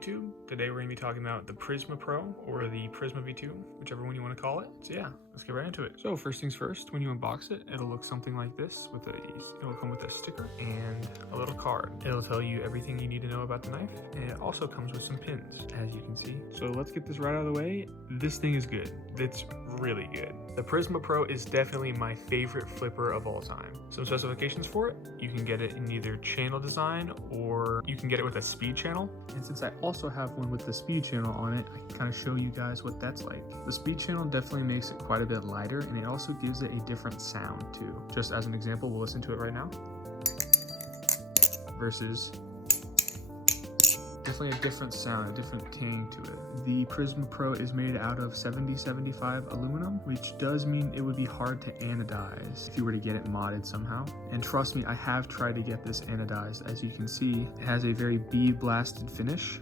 YouTube. Today we're going to be talking about the Prysma Pro or the Prysma V2, whichever one you want to call it. So yeah, let's get right into it. So first things first, when you unbox it, it'll look something like this it'll come with a sticker and a little card. It'll tell you everything you need to know about the knife, and it also comes with some pins, as you can see. So let's get this right out of the way. This thing is good. It's really good. The Prysma Pro is definitely my favorite flipper of all time. Some specifications for it: you can get it in either channel design or you can get it with a speed channel. And since I also have one with the speed channel on it, I can kind of show you guys what that's like. The speed channel definitely makes it quite a bit lighter, and it also gives it a different sound too. Just as an example, we'll listen to it right now. Versus definitely a different sound, a different tang to it. The Prysma Pro is made out of 7075 aluminum, which does mean it would be hard to anodize if you were to get it modded somehow. And trust me, I have tried to get this anodized. As you can see, it has a very bead blasted finish.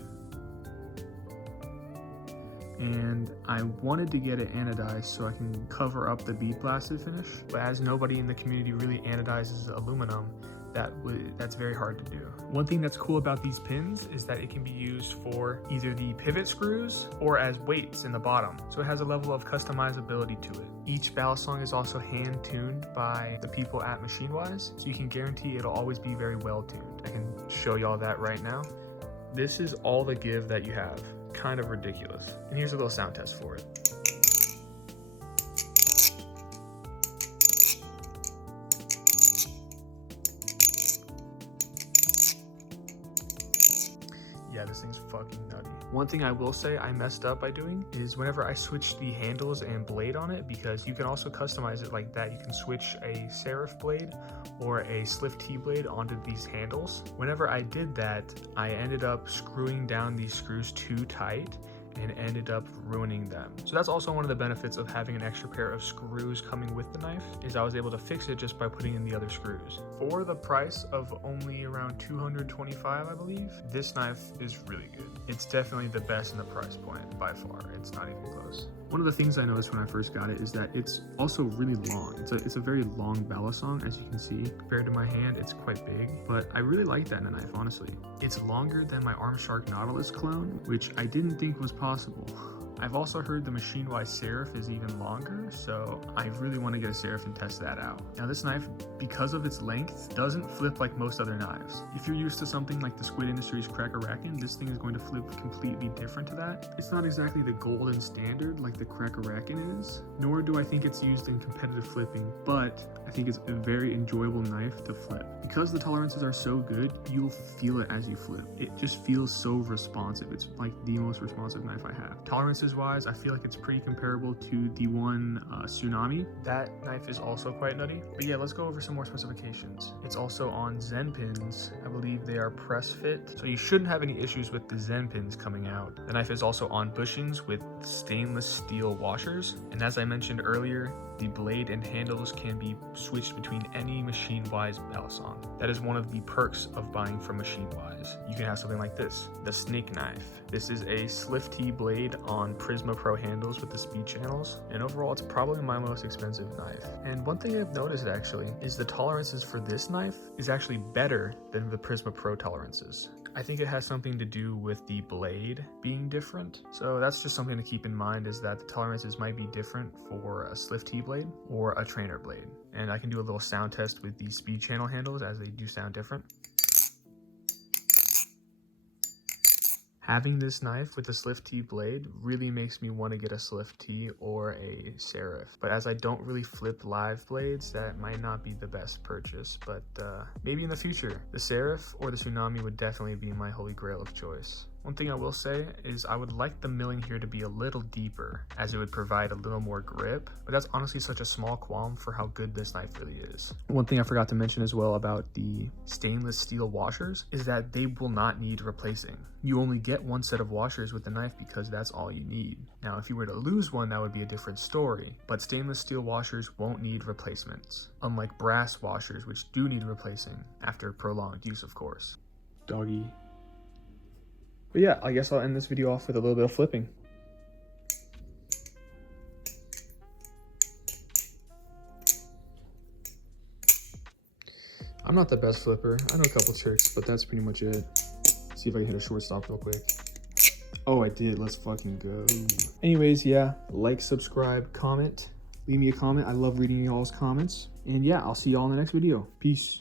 And I wanted to get it anodized so I can cover up the bead blasted finish. But as nobody in the community really anodizes aluminum, that's very hard to do. One thing that's cool about these pins is that it can be used for either the pivot screws or as weights in the bottom. So it has a level of customizability to it. Each Balisong is also hand tuned by the people at MachineWise, so you can guarantee it'll always be very well tuned. I can show y'all that right now. This is all the give that you have. Kind of ridiculous. And here's a little sound test for it. Yeah, this thing's fucking nutty. One thing I will say I messed up by doing is whenever I switched the handles and blade on it, because you can also customize it like that. You can switch a serif blade or a Slift T blade onto these handles. Whenever I did that, I ended up screwing down these screws too tight and ended up ruining them. So that's also one of the benefits of having an extra pair of screws coming with the knife, is I was able to fix it just by putting in the other screws. For the price of only around $225, I believe, this knife is really good. It's definitely the best in the price point by far. It's not even close. One of the things I noticed when I first got it is that it's also really long. It's a very long Balisong, as you can see. Compared to my hand, it's quite big, but I really like that in a knife, honestly. It's longer than my Armshark Nautilus clone, which I didn't think was possible. I've also heard the MachineWise serif is even longer, so I really want to get a serif and test that out. Now this knife, because of its length, doesn't flip like most other knives. If you're used to something like the Squid Industries Crack-A-Rackin', this thing is going to flip completely different to that. It's not exactly the golden standard like the Crack-A-Rackin' is, nor do I think it's used in competitive flipping, but I think it's a very enjoyable knife to flip. Because the tolerances are so good, you'll feel it as you flip. It just feels so responsive. It's like the most responsive knife I have. Tolerances wise, I feel like it's pretty comparable to the one Tsunami. That knife is also quite nutty. But yeah, let's go over some more specifications. It's also on Zen pins. I believe they are press fit, so you shouldn't have any issues with the Zen pins coming out. The knife is also on bushings with stainless steel washers, and as I mentioned earlier, the blade and handles can be switched between any MachineWise Balisong. That is one of the perks of buying from MachineWise. You can have something like this, the Snake Knife. This is a Slift T blade on Prysma Pro handles with the speed channels, and overall it's probably my most expensive knife. And one thing I've noticed actually is the tolerances for this knife is actually better than the Prysma Pro tolerances. I think it has something to do with the blade being different. So that's just something to keep in mind, is that the tolerances might be different for a Slift T blade or a trainer blade. And I can do a little sound test with the speed channel handles, as they do sound different. Having this knife with a Slift T blade really makes me want to get a Slift T or a serif. But as I don't really flip live blades, that might not be the best purchase. But maybe in the future, the serif or the Tsunami would definitely be my holy grail of choice. One thing I will say is I would like the milling here to be a little deeper, as it would provide a little more grip, but that's honestly such a small qualm for how good this knife really is. One thing I forgot to mention as well about the stainless steel washers is that they will not need replacing. You only get one set of washers with the knife because that's all you need. Now, if you were to lose one, that would be a different story, but stainless steel washers won't need replacements, unlike brass washers, which do need replacing after prolonged use, of course. Doggy. But yeah, I guess I'll end this video off with a little bit of flipping. I'm not the best flipper. I know a couple tricks, but that's pretty much it. See if I can hit a shortstop real quick. Oh, I did. Let's fucking go. Anyways, yeah, like, subscribe, comment. Leave me a comment. I love reading y'all's comments. And yeah, I'll see y'all in the next video. Peace.